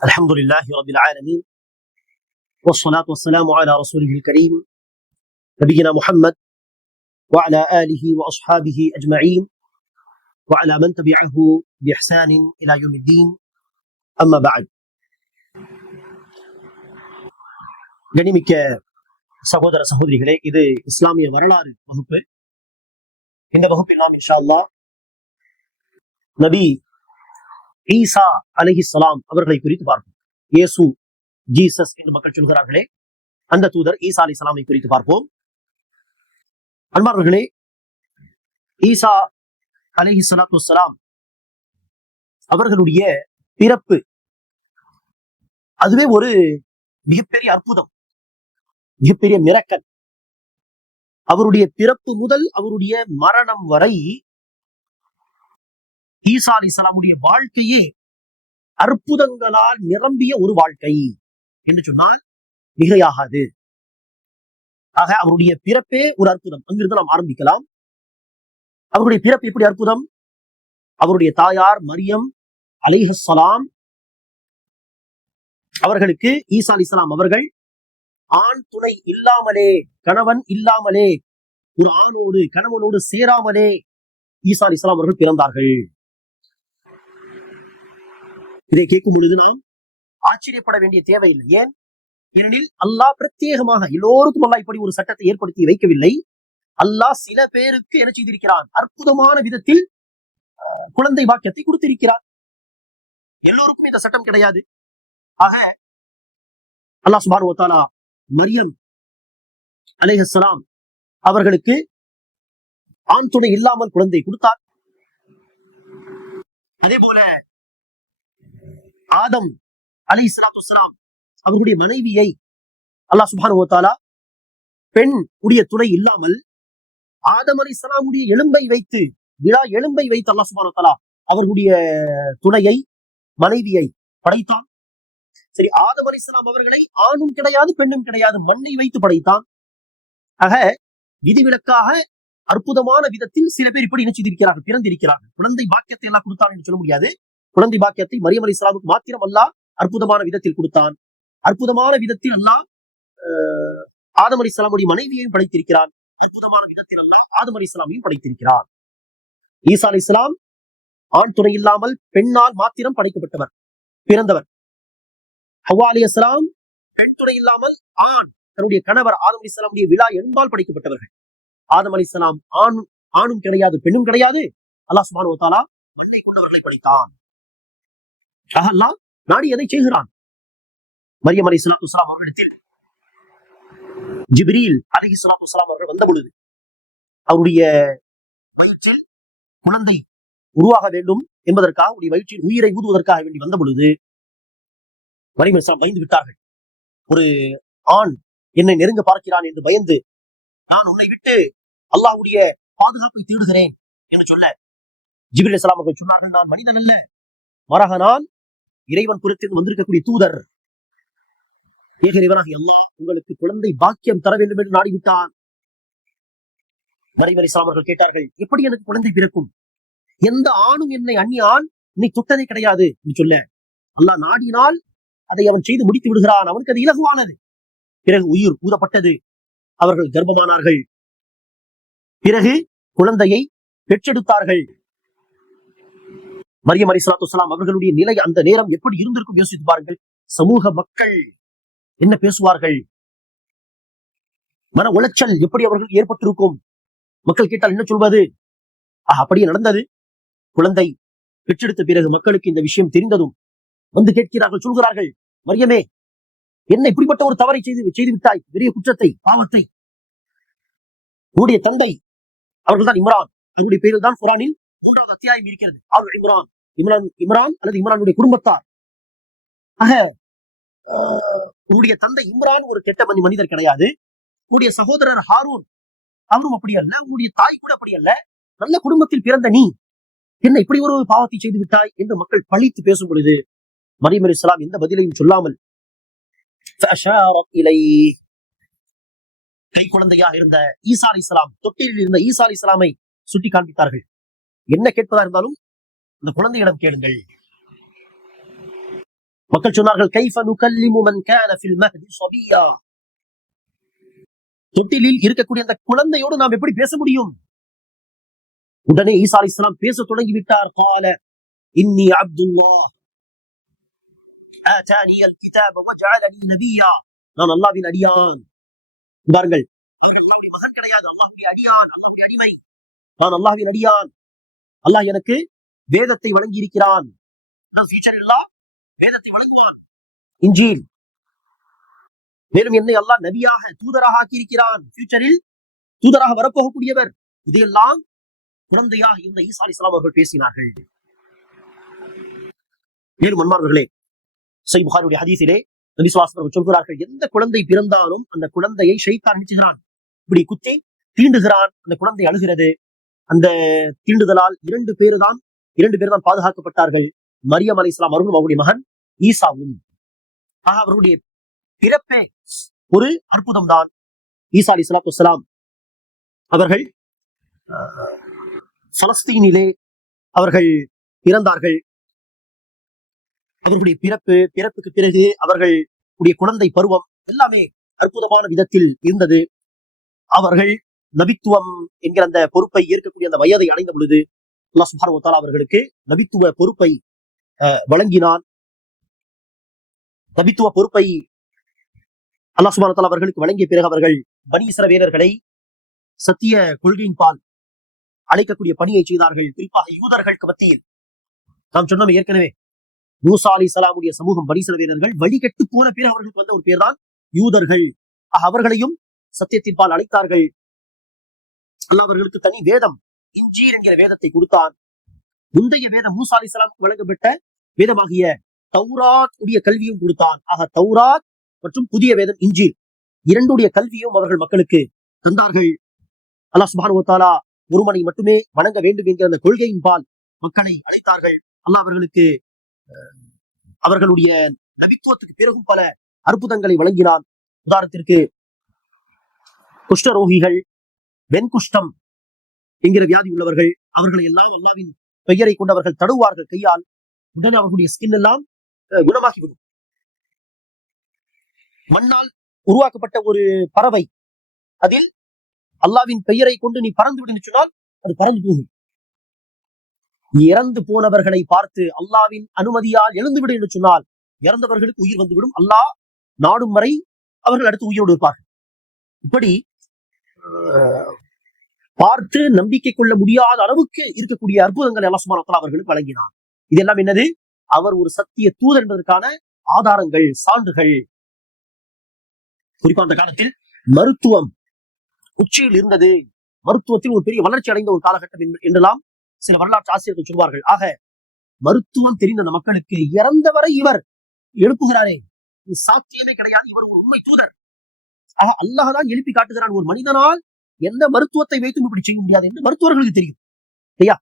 الحمد لله رب العالمين والصلاة والسلام على رسوله الكريم نبينا محمد وعلى آله وأصحابه أجمعين وعلى من تبعه بإحسان إلى يوم الدين أما بعد. கனிமிக்க சகோதர சகோதரிகளே, இது இஸ்லாமிய வரலாறு வகுப்பு. இந்த வகுப்பில் நாம் இன்ஷா அல்லாஹ் நபி ஈசா அலைஹிஸ்ஸலாம் அவர்களை குறித்து பார்ப்போம். இயேசு, ஜீசஸ் என்று மக்கள் சொல்கிறார்களே, அந்த தூதர் ஈசா அலைஹிஸ்ஸலாமை குறித்து பார்ப்போம். அன்பார்களே, ஈசா அலைஹிஸ்ஸலாத்து வஸ்ஸலாம் அவர்களுடைய பிறப்பு அதுவே ஒரு மிகப்பெரிய அற்புதம், மிகப்பெரிய மிரக்கல். அவருடைய பிறப்பு முதல் அவருடைய மரணம் வரை ஈசா அலைஹிஸ்ஸலாமுடைய வாழ்க்கையே அற்புதங்களால் நிரம்பிய ஒரு வாழ்க்கை என்று சொன்னால் மிகையாகாது. ஆக அவருடைய பிறப்பே ஒரு அற்புதம். அங்கிருந்து நாம் ஆரம்பிக்கலாம். அவருடைய பிறப்பு எப்படி அற்புதம்? அவருடைய தாயார் மரியம் அலைஹிஸ்ஸலாம் அவர்களுக்கு ஈசா அலைஹிஸ்ஸலாம் அவர்கள் ஆண் துணை இல்லாமலே, கணவன் இல்லாமலே, ஒரு ஆணோடு கணவனோடு சேராமலே ஈசா அலைஹிஸ்ஸலாம் அவர்கள் பிறந்தார்கள். இதை கேட்கும் பொழுது நாம் ஆச்சரியப்பட வேண்டிய தேவையில்லை. ஏன்? ஏனெனில் அல்லாஹ் பிரத்யேகமாக எல்லோருக்கும் அல்லாஹ் இப்படி ஒரு சட்டத்தை ஏற்படுத்தி வைக்கவில்லை. அல்லாஹ் சில பேருக்கு என்ன செய்திருக்கிறான்? அற்புதமான விதத்தில் குழந்தை பாக்கியத்தை கொடுத்திருக்கிறார். எல்லோருக்கும் இந்த சட்டம் கிடையாது. ஆக அல்லாஹ் சுப்ஹானஹு வ தஆலா மரியம் அலைஹிஸ்ஸலாம் அவர்களுக்கு ஆண் துணை இல்லாமல் குழந்தை கொடுத்தார். அதே போல ஆதம் அலைஹிஸ்ஸலாத்து வஸ்ஸலாம் அவர்களுடைய மனைவியை அல்லாஹ் சுப்ஹானஹு வ தஆலா பெண் உடைய துணை இல்லாமல் ஆதம் அலைஹிஸ்ஸலாமுடைய எலும்பை வைத்து, விழா எலும்பை வைத்து அல்லாஹ் சுப்ஹானஹு வ தஆலா அவர்களுடைய துணையை, மனைவியை படைத்தான். சரி, ஆதம் அலைஹிஸ்ஸலாம் அவர்களை ஆணும் கிடையாது பெண்ணும் கிடையாது, மண்ணை வைத்து படைத்தான். ஆக விதிவிலக்காக அற்புதமான விதத்தில் சில பேர் இப்படி நினைச்சிருக்கிறார்கள், பிறந்திருக்கிறார்கள். குழந்தை பாக்கியத்தை எல்லாம் கொடுத்தான் என்று சொல்ல முடியாது. குழந்தை பாக்கியத்தை மரியம் அலைஹிஸ்ஸலாமுக்கு மாத்திரம் அல்லாஹ் அற்புதமான விதத்தில் கொடுத்தான். அற்புதமான விதத்தில் அல்லாஹ் ஆதம் அலைஹிஸ்ஸலாமுடைய மனைவியையும் படைத்திருக்கிறான். அற்புதமான விதத்தில் அல்லாஹ் ஆதம் அலைஹிஸ்ஸலாமையும் படைத்திருக்கிறான். ஈசா அலைஹிஸ்ஸலாம் ஆண் துணை இல்லாமல் பெண்ணால் மாத்திரம் படைக்கப்பட்டவர், பிறந்தவர். ஹவ்வா அலைஹிஸ்ஸலாம் பெண் துணை இல்லாமல் ஆண், தன்னுடைய கணவர் ஆதம் அலைஹிஸ்ஸலாமுடைய விழா எலும்பால் படைக்கப்பட்டவர்கள். ஆதம் அலைஹிஸ்ஸலாம் ஆணும் கிடையாது பெண்ணும் கிடையாது. அல்லாஹ் சுப்ஹானஹு வ தஆலா மண்ணை கொண்டவர்களை படைத்தான். அல்லாஹ் நாடி எதை செய்கிறான்? மரியம் அலைஹிஸ்ஸலாத்து வஸ்ஸலாம் அவர்களிடத்தில் ஜிப்ரீல் அலைஹிஸ்ஸலாத்து வஸ்ஸலாம் அவர்கள் வந்த பொழுது, அவருடைய வயிற்றில் குழந்தை உருவாக வேண்டும் என்பதற்காக, அவருடைய வயிற்றில் உயிரை ஊதுவதற்காக வேண்டி வந்த பொழுது மரியம் அலைஹிஸ்ஸலாம் பயந்து விட்டார்கள். ஒரு ஆண் என்னை நெருங்க பார்க்கிறான் என்று பயந்து, நான் உன்னை விட்டு அல்லாஹ்வுடைய பாதுகாப்பை தேடுகிறேன் என்று சொல்ல, ஜிப்ரீல் அலைஹிஸ்ஸலாம் அவர்கள் சொன்னார்கள், நான் மனிதன் அல்ல, மாறாக நான் இறைவன் புறத்தில் வந்திருக்கக்கூடிய தூதர். ஏக இறைவனாகிய அல்லாஹ் உங்களுக்கு குழந்தை பாக்கியம் தர வேண்டும் என்று நாடிவிட்டான். மரியம் அலைஹிஸ்ஸலாம் அவர்கள் கேட்டார்கள், எப்படி எனக்கு குழந்தை பிறக்கும்? எந்த ஆணும் என்னை அந்நிய ஆண் இன்னை தொட்டதே கிடையாது என்று சொல்ல, அல்லாஹ் நாடினால் அதை அவன் செய்து முடித்து விடுகிறான், அவனுக்கு அது இலகுவானது. பிறகு உயிர் ஊதப்பட்டது, அவர்கள் கர்ப்பமானார்கள். பிறகு குழந்தையை பெற்றெடுத்தார்கள். மரியம் அலைஹிஸ்ஸலாத்து வஸ்ஸலாம் அவர்களுடைய நிலை அந்த நேரம் எப்படி இருந்திருக்கும் யோசித்து பாருங்கள். சமூக மக்கள் என்ன பேசுவார்கள்? மன உளைச்சல் எப்படி அவர்கள் ஏற்பட்டிருக்கும்? மக்கள் கேட்டால் என்ன சொல்வது? அப்படியே நடந்தது. குழந்தை பெற்றெடுத்த பிறகு மக்களுக்கு இந்த விஷயம் தெரிந்ததும் வந்து கேட்கிறார்கள், சொல்கிறார்கள், மரியமே, என்ன இப்படிப்பட்ட ஒரு தவறை செய்து விட்டாய், பெரிய குற்றத்தை, பாவத்தை. உன்னுடைய தந்தை அவர்கள் தான் இம்ரான், அவருடைய பெயரில் தான் குர்ஆனில் 3வது அத்தியாயம் இருக்கிறது. இம்ரான் அல்லது இம்ரானுடைய குடும்பத்தார். ஆக உன்னுடைய தந்தை இம்ரான் ஒரு கெட்ட மனிதர் கிடையாது. உன்னுடைய சகோதரர் ஹாரூன் அவரும் அப்படி அல்ல, உன்னுடைய தாய் கூட அப்படி அல்ல, நல்ல குடும்பத்தில் பிறந்த நீ என்ன இப்படி ஒரு பாவத்தை செய்து விட்டாய் என்று மக்கள் பழித்து பேசும் பொழுது மரியம் அலைஹிஸ்ஸலாம் எந்த பதிலையும் சொல்லாமல் கை குழந்தையாக இருந்த ஈசா அலைஹிஸ்ஸலாம், தொட்டிலில் இருந்த ஈசா அலைஹிஸ்ஸலாமை சுட்டி காண்பித்தார்கள். என்ன கேட்பதா இருந்தாலும் அந்த குழந்தையிடம் கேளுங்கள். மக்கள் சொன்னார்கள், கைஃப நுகல்லிமு மன் கான ஃபில் மஹ்தி ஸபியா, தொட்டிலில் இருக்கக்கூடிய அந்த குழந்தையோடு நாம் எப்படி பேச முடியும்? உடனே ஈசா அலைஹிஸ்ஸலாம் பேச தொடங்கி விட்டார். قال إني عبد الله آتاني الكتاب وجعلني نبيا, நான் அல்லாஹ்வின் அடியான். பாருங்கள், அவர் அல்லாஹ்வுடைய மகன் கிடையாது, அல்லாஹ்வுடைய அடியான், அல்லாஹ்வுடைய அடிமை. நான் அல்லாஹ்வின் அடியான், அல்லாஹ் எனக்கு வேதத்தை வழங்கி இருக்கிறான். வேதத்தை வழங்குவான், இன்ஜீல். மேலும் என்னை அல்லாஹ் நபியாக, தூதராக ஆக்கியிருக்கிறான், ஃபியூச்சரில் தூதராக வரப்போகக்கூடியவர். இதையெல்லாம் குழந்தையாக இந்த ஈசா அலைஹிஸ்ஸலாம் அவர்கள் பேசினார்கள். மேலும் அன்பார்ந்தவர்களே, சஹீஹ் புகாரியுடைய ஹதீஸிலே நபி ஸல்லல்லாஹு அலைஹி வஸல்லம் சொல்கிறார்கள், எந்த குழந்தை பிறந்தாலும் அந்த குழந்தையை ஷைத்தான் நினைச்சுகிறான், இப்படி குத்தி தீண்டுகிறான், அந்த குழந்தை அழுகிறது. அந்த தீண்டுதலால் இரண்டு பேர் தான் பாதுகாக்கப்பட்டார்கள், மரியம் அலைஹிஸ்ஸலாம் அவர்களும் அவருடைய மகன் ஈசாவும். ஆக அவருடைய பிறப்பே ஒரு அற்புதம் தான். ஈசா அலைஹிஸ்ஸலாத்து வஸ்ஸலாம் அவர்கள் பலஸ்தீனிலே அவர்கள் பிறந்தார்கள். அவர்களுடைய பிறப்புக்கு பிறகு அவர்களுடைய குழந்தை பருவம் எல்லாமே அற்புதமான விதத்தில் இருந்தது. அவர்கள் நபித்துவம் என்கிற அந்த பொறுப்பை ஏற்கக்கூடிய அந்த வயதை அடைந்த பொழுது அல்லாஹ் சுப்ஹானஹு வ தஆலா அவர்களுக்கு நபித்துவ பொறுப்பை வழங்கினான். நபித்துவ பொறுப்பை அல்லாஹ் சுப்ஹானஹு வ தஆலா அவர்களுக்கு வழங்கிய பிறகு அவர்கள் பனி இஸ்ரவேலர்களை சத்திய கொள்கையின் பால் அழைக்கக்கூடிய பணியை செய்தார்கள். குறிப்பாக யூதர்களுக்கு மத்தியில் நாம் சொன்னோம் ஏற்கனவே, மூசா அலைஹிஸ்ஸலாமுடைய சமூகம் பனி இஸ்ரவேலர்கள் வழிகட்டு போன பிறகு அவர்களுக்கு வந்த ஒரு பேர் தான் யூதர்கள். அவர்களையும் சத்தியத்தின் பால் அழைத்தார்கள். அல்லாஹ் அவர்களுக்கு தனி வேதம், இன்ஜீல் என்கிற வேதத்தை கொடுத்தான். முந்தைய வேதம் மூசா அலைஹிஸ்ஸலாமுக்கு வழங்கப்பட்ட வேதமாகிய தௌராத் உடைய கல்வியும் கொடுத்தான். ஆக தௌராத் மற்றும் புதிய வேதம் இன்ஜீல் இரண்டுடைய கல்வியும் அவர்கள் மக்களுக்கு தந்தார்கள். அல்லாஹ் சுப்ஹானஹு வ தஆலா ஒருவனை மட்டுமே வணங்க வேண்டும் என்கிற அந்த கொள்கையின் பால் மக்களை அழைத்தார்கள். அல்லாஹ் அவர்களுக்கு அவர்களுடைய நபித்துவத்துக்கு பிறகும் பல அற்புதங்களை வழங்கினான். உதாரணத்திற்கு குஷ்டரோகிகள், வெண்குஷ்டம் என்கிற வியாதி உள்ளவர்கள், அவர்களை எல்லாம் அல்லாஹ்வின் பெயரை கொண்டு அவர்கள் தடுவார்கள் கையால், உடனே அவர்களுடைய ஸ்கின் எல்லாம் குணமாகிவிடும். மண்ணால் உருவாக்கப்பட்ட ஒரு பறவை, அதில் அல்லாஹ்வின் பெயரை கொண்டு நீ பறந்து விடுன்னு சொன்னால் அது பறந்து போகும். இறந்து போனவர்களை பார்த்து அல்லாஹ்வின் அனுமதியால் எழுந்து விடு என்று சொன்னால் இறந்தவர்களுக்கு உயிர் வந்துவிடும். அல்லாஹ் நாடும் வரை அவர்கள் அடுத்து உயிரோடு இருப்பார்கள். இப்படி பார்த்து நம்பிக்கை கொள்ள முடியாத அளவுக்கு இருக்கக்கூடிய அற்புதங்களை அல்லாஹ் சுப்ஹானஹு வ தஆலா அவர்களுக்கு வழங்கினார். இதெல்லாம் என்னது? அவர் ஒரு சத்திய தூதர் என்பதற்கான ஆதாரங்கள், சான்றுகள். குறிப்பா அந்த காலத்தில் மருத்துவம் உச்சியில் இருந்தது. மருத்துவத்தில் ஒரு பெரிய வளர்ச்சி அடைந்த ஒரு காலகட்டம் என்றெல்லாம் சில வரலாற்று ஆசிரியர்கள் சொல்வார்கள். ஆக மருத்துவம் தெரிந்த அந்த மக்களுக்கு இறந்தவரை இவர் எழுப்புகிறாரே, இது சாத்தியமே கிடையாது, இவர் ஒரு உண்மை தூதர். ஆக அல்லாஹ் தான் எழுப்பி காட்டுகிறான். ஒரு மனிதனால் எந்த மருத்துவத்தை வைத்தும் இப்படி செய்ய முடியாது என்று மருத்துவர்களுக்கு தெரியும் இல்லையா?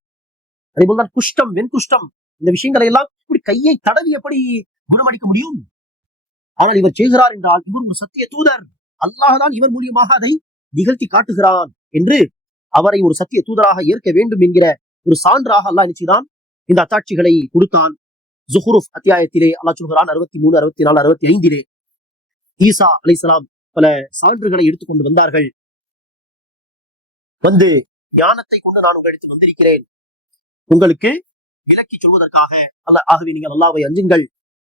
அதே போல்தான் குஷ்டம், வெண்குஷ்டம், இந்த விஷயங்களை எல்லாம் இப்படி கையை தடவி எப்படி குணமளிக்க முடியும்? ஆனால் இவர் செய்கிறார் என்றால் இவர் ஒரு சத்திய தூதர், அல்லாஹ் தான் இவர் மூலியமாக அதை நிகழ்த்தி காட்டுகிறான் என்று அவரை ஒரு சத்திய தூதராக ஏற்க வேண்டும் என்கிற ஒரு சான்றாக அல்லாஹ் நிச்சயதான் இந்த அத்தாட்சிகளை கொடுத்தான். ஜுஹ்ருஃப் அத்தியாயத்திலே அல்லாஹ் சொல்கிறான் 63, 64, 65 ஈசா அலைஹிஸ்ஸலாம் பல சான்றுகளை எடுத்துக்கொண்டு வந்தார்கள். வந்து ஞானத்தை கொண்டு நான் உங்களிடத்தில் வந்திருக்கிறேன், உங்களுக்கு விலக்கி சொல்வதற்காக. ஆகவே நீங்கள் அல்லாஹ்வை அஞ்சுங்கள்,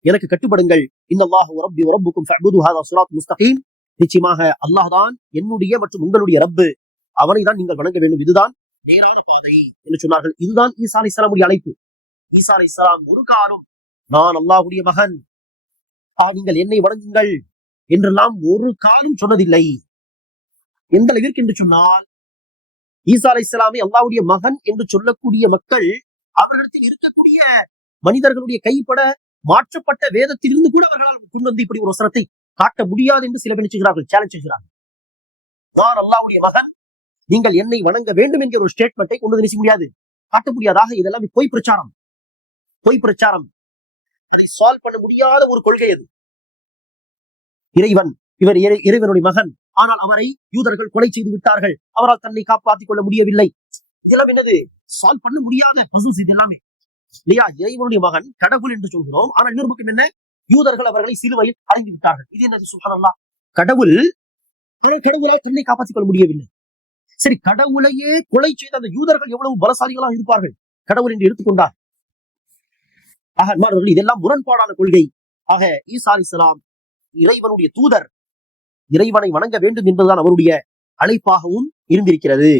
எனக்கு கட்டுப்படுங்கள். இன்னல்லாஹு ரப்பி வ ரப்புக்கும் ஃபஅ்புது ஹாதா ஸிராத் முஸ்தகீம். நிச்சயமாக அல்லாஹ் தான் என்னுடைய மற்றும் உங்களுடைய ரப்பு, அவனை தான் நீங்கள் வணங்க வேண்டும், இதுதான் நேரான பாதை என்று சொன்னார்கள். இதுதான் ஈசா அலைஹிஸ்ஸலாமுடைய அழைப்பு. ஈசா அலைஹிஸ்ஸலாம் ஒரு காலம் நான் அல்லாஹ்வுடைய மகன், நீங்கள் என்னை வணங்குங்கள் என்றெல்லாம் ஒரு காலம் சொன்னதில்லை. எந்த அளவிற்கு என்று சொன்னால், ஈசா அலைஹிஸ்ஸலாமை அல்லாஹ்வுடைய மகன் என்று சொல்லக்கூடிய மக்கள் அவர்களிடத்தில் இருக்கக்கூடிய மனிதர்களுடைய கைப்பட மாற்றப்பட்ட வேதத்திலிருந்து கூட அவர்களால் கொண்டு வந்து இப்படி ஒரு வசனத்தை காட்ட முடியாது என்று சில பேர் நினைச்சுகிறார்கள், சேலஞ்ச் செய்கிறார்கள். நான் அல்லாஹ்வுடைய மகன், நீங்கள் என்னை வணங்க வேண்டும் என்கிற ஒரு ஸ்டேட்மெண்ட்டை கொண்டு வந்து நினைக்க முடியாது, காட்ட முடியாதாக. இதெல்லாம் பொய் பிரச்சாரம், பொய் பிரச்சாரம். அதை சால்வ் பண்ண முடியாத ஒரு கொள்கை அது. இவர் இறைவனுடைய மகன், ஆனால் அவரை யூதர்கள் கொலை செய்து விட்டார்கள், அவரால் தன்னை காப்பாற்றிக் கொள்ள முடியவில்லை. இதெல்லாம் என்னது? சால்வ் பண்ண முடியாத பசுஸ் இது எல்லாமே இல்லையா? இறைவனுடைய மகன் கடவுள் என்று சொல்கிறோம், ஆனால் இன்னொரு பக்கம் என்ன? யூதர்கள் அவர்களை சிலுவையில் அறைந்து விட்டார்கள். இது என்னது சுப்ஹானல்லாஹ்? கடவுள் கடவுளால் தன்னை காப்பாற்றிக் கொள்ள முடியவில்லை. சரி, கடவுளையே கொலை செய்த அந்த யூதர்கள் எவ்வளவு பலசாலிகளாக இருப்பார்கள் கடவுள் என்று எடுத்துக்கொண்டார். ஆக அன்பானவர்கள், இதெல்லாம் முரண்பாடான கொள்கை. ஆக ஈசா அலைஹிஸ்ஸலாம் இறைவனுடைய தூதர், இறைவனை வணங்க வேண்டும் என்பதுதான் அவருடைய அழைப்பாகவும் இருந்திருக்கிறது.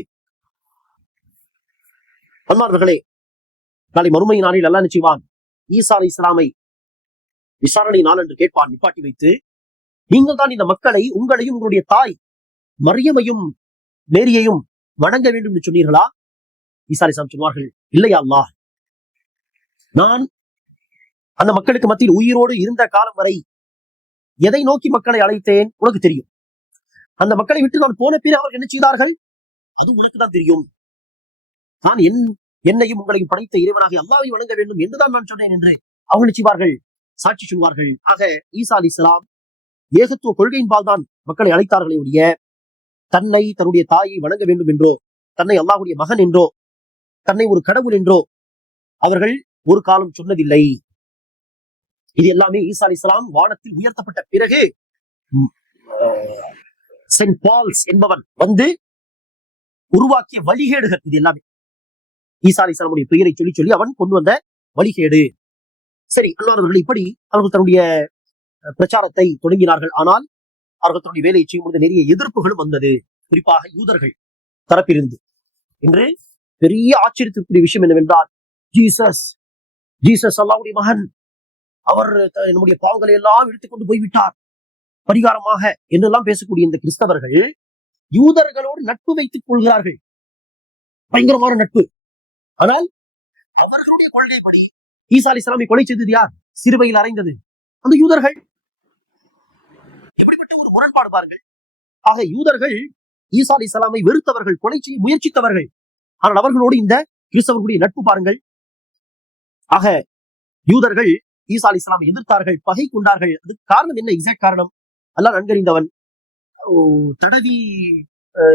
அன்பானவர்களே, நாளை மறுமை நாளில் அல்லாஹ் நிச்சயமான் ஈசா அலைஹிஸ்ஸலாமை விசாரணை நாள் என்று கேட்பான். நிப்பாட்டி வைத்து, நீங்கள் தான் இந்த மக்களை, உங்களையும் உங்களுடைய தாய் மரியமையும் மேரியையும் வணங்க வேண்டும் என்று சொன்னீர்களா? ஈசா அலைஹிஸ்ஸலாம் சொன்னார்கள், இல்லையா அல்லாஹ், நான் அந்த மக்களுக்கு மத்தியில் உயிரோடு இருந்த காலம் வரை எதை நோக்கி மக்களை அழைத்தேன் உனக்கு தெரியும். அந்த மக்களை விட்டு நான் போன பிறகு அவர்கள் என்ன செய்தார்கள் அது உனக்கு தான் தெரியும். நான் என்னையும் உங்களையும் படைத்த இறைவனாக அல்லாஹ்வை வணங்க வேண்டும் என்றுதான் நான் சொன்னேன் என்று அவர்கள் செய்வார்கள், சாட்சி சொல்வார்கள். ஆக ஈசா அலைஹிஸ்ஸலாம் ஏகத்துவ கொள்கையின்பால் தான் மக்களை அழைத்தார்களே ஒழிய தன்னை, தன்னுடைய தாயை வணங்க வேண்டும் என்றோ, தன்னை அல்லாஹ்வுடைய மகன் என்றோ, தன்னை ஒரு கடவுள் என்றோ அவர்கள் ஒரு காலம் சொன்னதில்லை. இது எல்லாமே ஈசா அலைஹிஸ்ஸலாம் வானத்தில் உயர்த்தப்பட்ட பிறகு சென்ட் பால்ஸ் என்பவன் வந்து உருவாக்கிய வழிகேடுகள். இது எல்லாமே ஈசா அலைஹிஸ்ஸலாமுடைய பெயரை சொல்லி சொல்லி அவன் கொண்டு வந்த வழிகேடு. சரி, அல்லாஹ்வர்கள் இப்படி அவர்கள் தன்னுடைய பிரச்சாரத்தை தொடங்கினார்கள். ஆனால் அவர்கள் தன்னுடைய வேலையை செய்யும் பொழுது நிறைய எதிர்ப்புகளும் வந்தது, குறிப்பாக யூதர்கள் தரப்பிலிருந்து. இன்று பெரிய ஆச்சரியத்திற்குரிய விஷயம் என்னவென்றால், ஜீசஸ் அல்லாஹ்வுடைய மகன், அவர் நம்முடைய பாவங்களை எல்லாம் எடுத்துக்கொண்டு போய்விட்டார் பரிகாரமாக என்றெல்லாம் பேசக்கூடிய இந்த கிறிஸ்தவர்கள் யூதர்களோடு நட்பு வைத்துக் கொள்கிறார்கள், பயங்கரமான நட்பு. ஆனால் அவர்களுடைய கொள்கைப்படி ஈசா அலைஹிஸ்ஸலாமை கொலை செய்தது யார்? சிலுவையில் அறைந்தது அந்த யூதர்கள். இப்படிப்பட்ட ஒரு முரண்பாடு பாருங்கள். ஆக யூதர்கள் ஈசா அலைஹிஸ்ஸலாமை வெறுத்தவர்கள், கொலை செய்ய முயற்சித்தவர்கள். ஆனால் அவர்களோடு இந்த கிறிஸ்தவர்களுடைய நட்பு பாருங்கள். ஆக யூதர்கள் ஈசா அலைஹிஸ்ஸலாமை எதிர்த்தார்கள், பகை கொண்டார்கள். அதுக்கு காரணம் என்ன? எக்ஸாக்ட் காரணம் அல்லாஹ் நன்கறிந்தவன். தடவி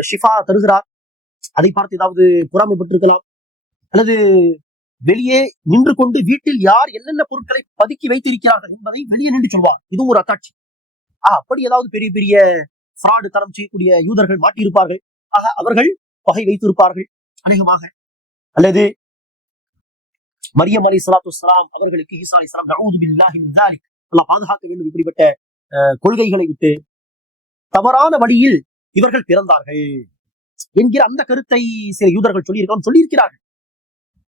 ஷிஃபா தருகிறார், அதை பார்த்து ஏதாவது பொறாமைப்பட்டிருக்கலாம், அல்லது வெளியே நின்று கொண்டு வீட்டில் யார் என்னென்ன பொருட்களை பதுக்கி வைத்திருக்கிறார்கள் என்பதை வெளியே நின்று சொல்வார். இதுவும் ஒரு அத்தாட்சி. அப்படி ஏதாவது பெரிய பெரிய ஃப்ராடு தரம் செய்யக்கூடிய யூதர்கள் மாட்டியிருப்பார்கள். ஆக அவர்கள் பகை வைத்திருப்பார்கள் அநேகமாக. அல்லது மரியம் அலைஹிஸ்ஸலாத்து வஸ்ஸலாம் அவர்களுக்கு ஈசா அலைஹிஸ்ஸலாம் நஊது பில்லாஹி மின் ஸாலிக், அல்லாஹ் பாதுகாக்க வேண்டும், இப்படிப்பட்ட கொள்கைகளை விட்டு தவறான வழியில் இவர்கள் பிறந்தார்கள் என்கிற அந்த கருத்தை சில யூதர்கள் சொல்லியிருக்கிறார்கள்.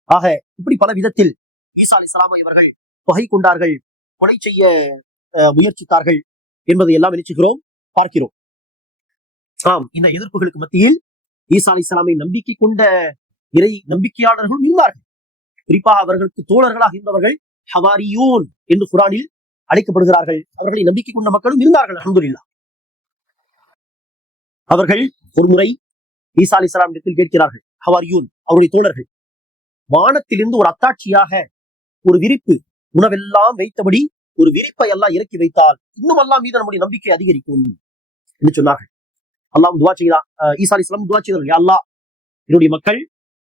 ஆக இப்படி பல விதத்தில் ஈசா அலைஹிஸ்ஸலாமை இவர்கள் பகை கொண்டார்கள், கொலை செய்ய முயற்சித்தார்கள் என்பதை எல்லாம் நினைச்சுகிறோம், பார்க்கிறோம். இந்த எதிர்ப்புகளுக்கு மத்தியில் ஈசா அலைஹிஸ்ஸலாமை நம்பிக்கை கொண்ட இறை நம்பிக்கையாளர்களும் இருந்தார்கள். குறிப்பாக அவர்களுக்கு தோழர்களாக இருந்தவர்கள் ஹவாரியூன் என்று குர்ஆனில் அழைக்கப்படுகிறார்கள். அவர்களை நம்பிக்கை கொண்ட மக்களும் இருந்தார்கள். அல்ஹம்துலில்லாஹ். அவர்கள் ஒரு முறை ஈசா அலைஹிஸ்ஸலாம் இடத்தில் கேட்கிறார்கள், ஹவாரியூன் அவருடைய தோழர்கள், வானத்திலிருந்து ஒரு அத்தாட்சியாக ஒரு விரிப்பு, உணவெல்லாம் வைத்தபடி ஒரு விரிப்பை எல்லாம் இறக்கி வைத்தால் இன்னும் அல்லாஹ் மீது நம்முடைய நம்பிக்கை அதிகரிக்கும் என்று சொன்னார்கள். அல்லாஹ் துஆ செய்தான், ஈசா அலைஹிஸ்ஸலாம் துஆ செய்தார்கள், யா அல்லாஹ், என்னுடைய மக்கள்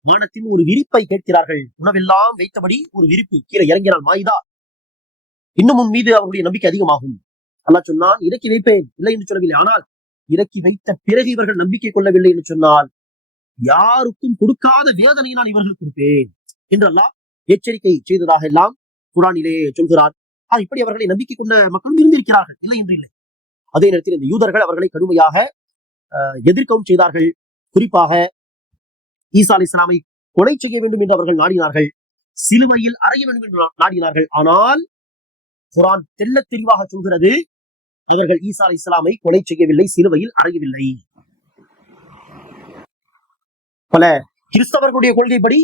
வானத்தின் ஒரு விரிப்பை கேட்கிறார்கள், உணவெல்லாம் வைத்தபடி ஒரு விரிப்பு கீழே இறங்கினால் மாயிதா, இன்னும் உன் மீது அவர்களுடைய நம்பிக்கை அதிகமாகும். அல்லாஹ் சொன்னான், இறக்கி வைப்பேன், இல்லை என்று சொல்லவில்லை. ஆனால் இறக்கி வைத்த பிறகு இவர்கள் நம்பிக்கை கொள்ளவில்லை என்று சொன்னால் யாருக்கும் கொடுக்காத வேதனையை நான் இவர்களுக்கு கொடுப்பேன் என்று அல்லாஹ் எச்சரிக்கை செய்ததாக எல்லாம் குர்ஆனிலே சொல்கிறார். இப்படி அவர்களை நம்பிக்கை கொண்ட மக்களும் இருந்திருக்கிறார்கள், இல்லை என்று இல்லை. அதே நேரத்தில் இந்த யூதர்கள் அவர்களை கடுமையாக எதிர்க்கவும் செய்தார்கள். குறிப்பாக ஈசா அலைஹிஸ்ஸலாமை கொலை செய்ய வேண்டும் என்று அவர்கள் நாடினார்கள், சிலுவையில் அறைய வேண்டும் என்று நாடினார்கள். ஆனால் குர்ஆன் தெள்ளத் தெளிவாக சொல்கிறது, அவர்கள் ஈசா அலைஹிஸ்ஸலாமை கொலை செய்யவில்லை, சிலுவையில் அறையவில்லை. பல கிறிஸ்தவர்களுடைய கொள்கைப்படி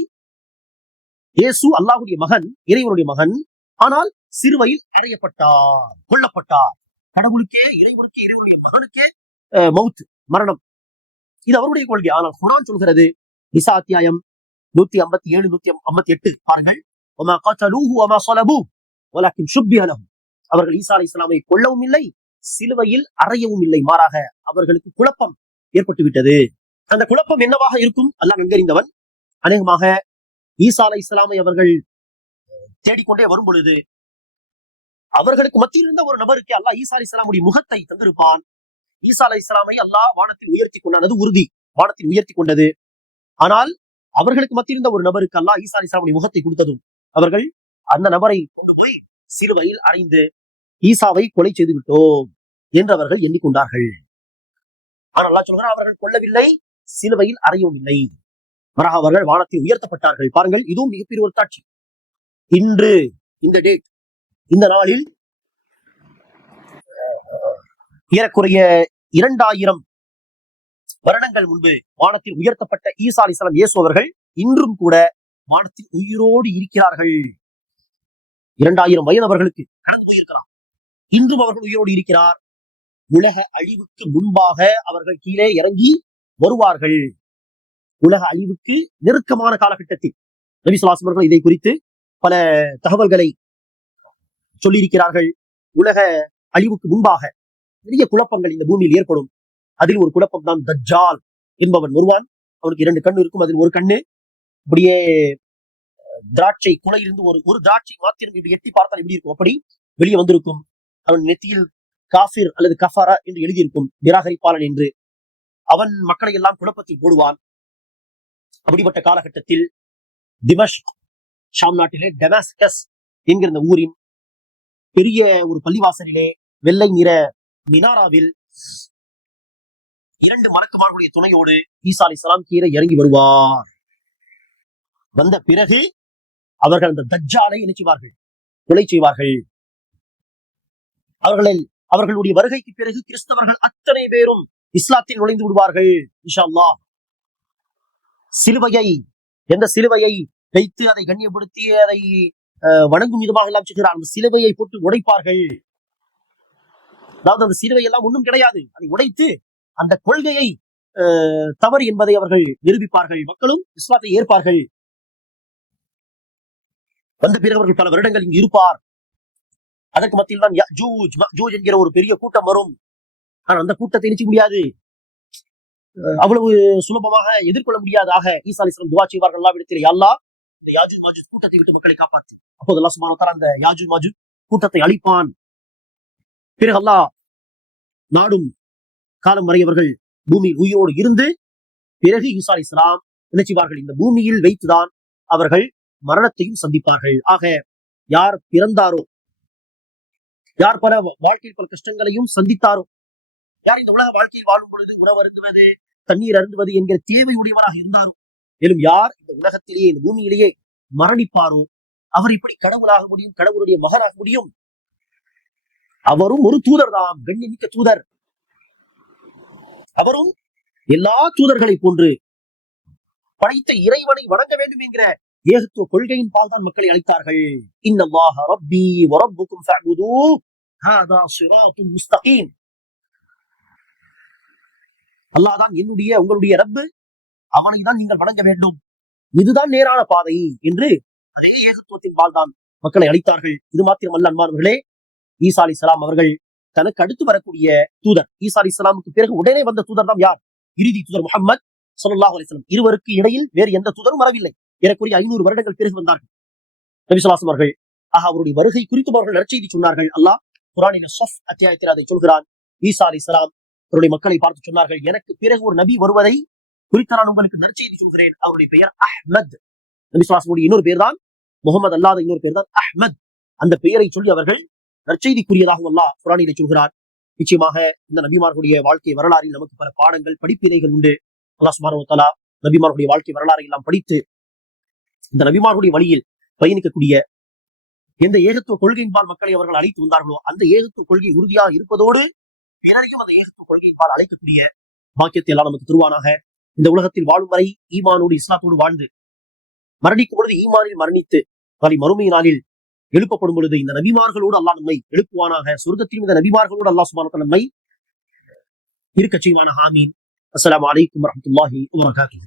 இயேசு அல்லாஹ்வுடைய மகன், இறைவனுடைய மகன், ஆனால் சிலுவையில் அறையப்பட்டார், கொல்லப்பட்டார். கடவுளுக்கே, இறைவனுக்கே, இறைவனுடைய மகனுக்கே மவுத், மரணம், இது அவருடைய கொள்கை. ஆனால் குர்ஆன் சொல்கிறது, நிசா அத்தியாயம் 157 158 பாருங்கள், வமா கதலூஹு வமா ஸலபூ வலக்கின் ஷுப்பிஹ லஹும், அவர்கள் ஈசா அலைஹிஸ்ஸலாமை கொல்லவும் இல்லை, சிலுவையில் அறையவும் இல்லை, மாறாக அவர்களுக்கு குழப்பம் ஏற்பட்டு விட்டது. அந்த குழப்பம் என்னவாக இருக்கும் அல்லாஹ் நன்கறிந்தவன். அநேகமாக ஈசா அலைஹிஸ்ஸலாமை அவர்கள் தேடிக்கொண்டே வரும் பொழுது அவர்களுக்கு மத்தியில் இருந்த ஒரு நபருக்கு அல்லாஹ் ஈசா அலைஹிஸ்ஸலாமுடைய முகத்தை தந்திருப்பான். ஈசா அலைஹிஸ்ஸலாமை அல்லாஹ் வானத்தில் உயர்த்தி கொண்டானது உறுதி, வானத்தில் உயர்த்தி கொண்டது. ஆனால் அவர்களுக்கு மத்தியில் இருந்த ஒரு நபருக்கு அல்லாஹ் ஈசா அலைஹிஸ்ஸலாமுடைய முகத்தை கொடுத்ததும் அவர்கள் அந்த நபரை கொண்டு போய் சிலுவையில் அறைந்து ஈசாவை கொலை செய்து விட்டோம் என்று அவர்கள் எண்ணிக்கொண்டார்கள். ஆனால் அல்லாஹ் சொல்கிறார், அவர்கள் கொல்லவில்லை, சிலுவையில் அறையவும் இல்லை, மாறாக அவர்கள் வானத்தில் உயர்த்தப்பட்டார்கள். பாருங்கள், இதுவும் மிகப்பெரிய ஒரு காட்சி. இன்று இந்த டேட், இந்த நாளில் ஏறக்குறைய 2000 வருடங்கள் முன்பு வானத்தில் உயர்த்தப்பட்ட ஈசா அலைஹிஸ்ஸலாம் இயேசு அவர்கள் இன்றும் கூட வானத்தில் உயிரோடு இருக்கிறார்கள். 2000 வயது அவர்களுக்கு கடந்து போயிருக்கலாம், இன்றும் அவர்கள் உயிரோடு இருக்கிறார். உலக அழிவுக்கு முன்பாக அவர்கள் கீழே இறங்கி வருவார்கள். உலக அழிவுக்கு நெருக்கமான காலகட்டத்தில் நபி ஸல்லல்லாஹு அலைஹி வஸல்லம் இதை குறித்து பல தகவல்களை சொல்லியிருக்கிறார்கள். உலக அழிவுக்கு முன்பாக பெரிய குழப்பங்கள் இந்த பூமியில் ஏற்படும். அதில் ஒரு குழப்பம் தான் தஜ்ஜால் என்பவன் வருவான். அவனுக்கு 2 கண்ணு இருக்கும். அதில் ஒரு கண்ணு அப்படியே திராட்சை குலையிலிருந்து ஒரு திராட்சை மாத்திரம் இப்படி எட்டி பார்த்தால் எப்படி இருக்கும் அப்படி வெளியே வந்திருக்கும். அவன் நெத்தியில் காஃபிர் அல்லது கஃபாரா என்று எழுதியிருக்கும், நிராகரிப்பாளன் என்று. அவன் மக்களை எல்லாம் குழப்பத்தில் போடுவான். அப்படிப்பட்ட காலகட்டத்தில் திமஷ்க், ஷாம் நாட்டிலே டெமாஸ்கஸ் என்கிற இந்த ஊரின் பெரிய ஒரு பள்ளிவாசலிலே வெள்ளை நிற மினாராவில் 2 மலக்குமார்களுடைய துணையோடு ஈசா அலைஹிஸ்ஸலாம் கீழே இறங்கி வருவார். வந்த பிறகு அவர்கள் அந்த தஜ்ஜாலை என்ன செய்வார்கள்? கொலை செய்வார்கள். அவர்களுடைய வருகைக்கு பிறகு கிறிஸ்தவர்கள் அத்தனை பேரும் இஸ்லாத்தில் நுழைந்து விடுவார்கள் இன்ஷா அல்லாஹ். சிலுவையை, எந்த சிலுவையை வைத்து அதை கண்ணியப்படுத்தி அதை வணங்கும் விதமாக எல்லாம் செய்கிறார், அந்த சிலுவையை போட்டு உடைப்பார்கள். அதாவது அந்த சிலுவை எல்லாம் ஒன்றும் கிடையாது, அதை உடைத்து அந்த கொள்கையை தவறு என்பதை அவர்கள் நிரூபிப்பார்கள். மக்களும் இஸ்லாத்தை ஏற்பார்கள். வந்த பிறகு அவர்கள் பல வருடங்கள் இங்கு இருப்பார். அதற்கு மத்தியில் தான் யஜூஜ் மஜூஜ் என்கிற ஒரு பெரிய கூட்டம் வரும். ஆனால் அந்த கூட்டத்தை நிச்சய முடியாது, அவ்வளவு சுலபமாக எதிர்கொள்ள முடியாதாக ஈசா அலைஹிஸ்ஸலாம் துஆ செய்வார்கள் அல்லாஹ்விடத்தில், யா அல்லாஹ் இந்த யாஜூஜ் மாஜூஜ் கூட்டத்தை விட்டு மக்களை காப்பாற்று. அப்போது அல்லாஹ் சுப்ஹானஹு வ தஆலா அந்த யாஜூஜ் மாஜூஜ் கூட்டத்தை அழிப்பான். பிறகு அல்லாஹ் நாடும் காலம் வரை அவர்கள் பூமியில் உயிரோடு இருந்து பிறகு ஈசா அலைஹிஸ்ஸலாம் என்ன செய்வார்கள்? இந்த பூமியில் வைத்துதான் அவர்கள் மரணத்தையும் சந்திப்பார்கள். ஆக யார் பிறந்தாரோ, யார் பல வாழ்க்கையில் பல கஷ்டங்களையும் சந்தித்தாரோ, யார் இந்த உலக வாழ்க்கையில் வாழும் பொழுது உணவு அருந்துவது, தண்ணீர் அருந்துவது என்கிற தேவையுடையவராக இருந்தாரோ, மேலும் யார் இந்த உலகத்திலேயே இந்த பூமியிலேயே மரணிப்பாரோ அவர் இப்படி கடவுளாக முடியும், கடவுளுடைய மகனாக முடியும். அவரும் ஒரு தூதர் தான், கண்ணிமிக்க தூதர். அவரும் எல்லா தூதர்களை போன்று படைத்த இறைவனை வணங்க வேண்டும் என்கிற ஏகத்துவ கொள்கையின் பால் தான் மக்களை அழைத்தார்கள். இன்னல்லாஹ ரப்பி வ ரப்புக்கும் ஃபஅபுதூ ஹாதா ஸிராத்துன் முஸ்தகீம். அல்லாஹ் தான் என்னுடைய உங்களுடைய ரப்பு, அவனை தான் நீங்கள் வணங்க வேண்டும், இதுதான் நேரான பாதை என்று அதே ஏகத்துவத்தின் பால் தான் மக்களை அழைத்தார்கள். இது மாத்திரமல்ல அன்பானவர்களே, ஈசா அலைஹிஸ்ஸலாம் அவர்கள் தனக்கு அடுத்து வரக்கூடிய தூதர், ஈசா அலைஹிஸ்ஸலாமுக்கு பிறகு உடனே வந்த தூதர் தான் யார்? இறுதி தூதர் முஹம்மது ஸல்லல்லாஹு அலைஹி வஸல்லம். இருவருக்கு இடையில் வேறு எந்த தூதரும் வரவில்லை. ஏறக்குறைய 500 வருடங்கள் பிறகு வந்தார்கள் நபி ஸல்லல்லாஹு அலைஹி வஸல்லம் அவர்கள். அவருடைய வருகை குறித்து அவர்கள் நற்செய்தி சொன்னார்கள். அல்லாஹ் குர்ஆனின் ஸஃப் அத்தியாயத்தில் அதை சொல்கிறான். ஈசா அலைஹிஸ்ஸலாம் அவருடைய மக்களை பார்த்து சொன்னார்கள், எனக்கு பிறகு ஒரு நபி வருவதை குறித்து நான் உங்களுக்கு நற்செய்தி சொல்கிறேன். அவருடைய பெயர் அஹ்மத். நபி ஸல்லல்லாஹு அலைஹி வஸல்லம் இன்னொரு பேர் தான் முகமது, அல்லாத இன்னொரு பேர் தான் அஹ்மத். அந்த பெயரை சொல்லி அவர்கள் நற்செய்திக்குரியதாக அல்லாஹ் குர்ஆனிலே சொல்கிறார். நிச்சயமாக இந்த நபிமார்களுடைய வாழ்க்கை வரலாறில் நமக்கு பல பாடங்கள், படிப்பினைகள் உண்டு. அல்லாஹ் சுப்ஹானஹு வ தஆலா நபிமார்களுடைய வாழ்க்கை வரலாறை எல்லாம் படித்து இந்த நபிமார்களுடைய வழியில் பயணிக்கக்கூடிய எந்த ஏகத்துவ கொள்கையின்பால் மக்களை அவர்கள் அழைத்து வந்தார்களோ அந்த ஏகத்துவ கொள்கை உறுதியாக இருப்பதோடு பிறரையும் அந்த ஏகத்துவ கொள்கையின்பால் அழைக்கக்கூடிய பாக்கியத்தை எல்லாம் நமக்கு தருவானாக. இந்த உலகத்தில் வாழும் வரை ஈமானோடு இஸ்லாத்தோடு வாழ்ந்து மரணிக்கும் பொழுது ஈமானில் மரணித்து நாளை மறுமை நாளில் எழுப்பப்படும் பொழுது இந்த நபிமார்களோடு அல்லாஹ் நம்மை எழுப்புவானாக. சொர்க்கத்திலும் இந்த நபிமார்களோடு அல்லாஹ் சுப்ஹானஹு வ தஆலா நம்மை இருக்கச் செய்வானாக. ஆமீன். அஸ்ஸலாமு அலைக்கும் வரஹ்மத்துல்லாஹி வ பரகாத்துஹு.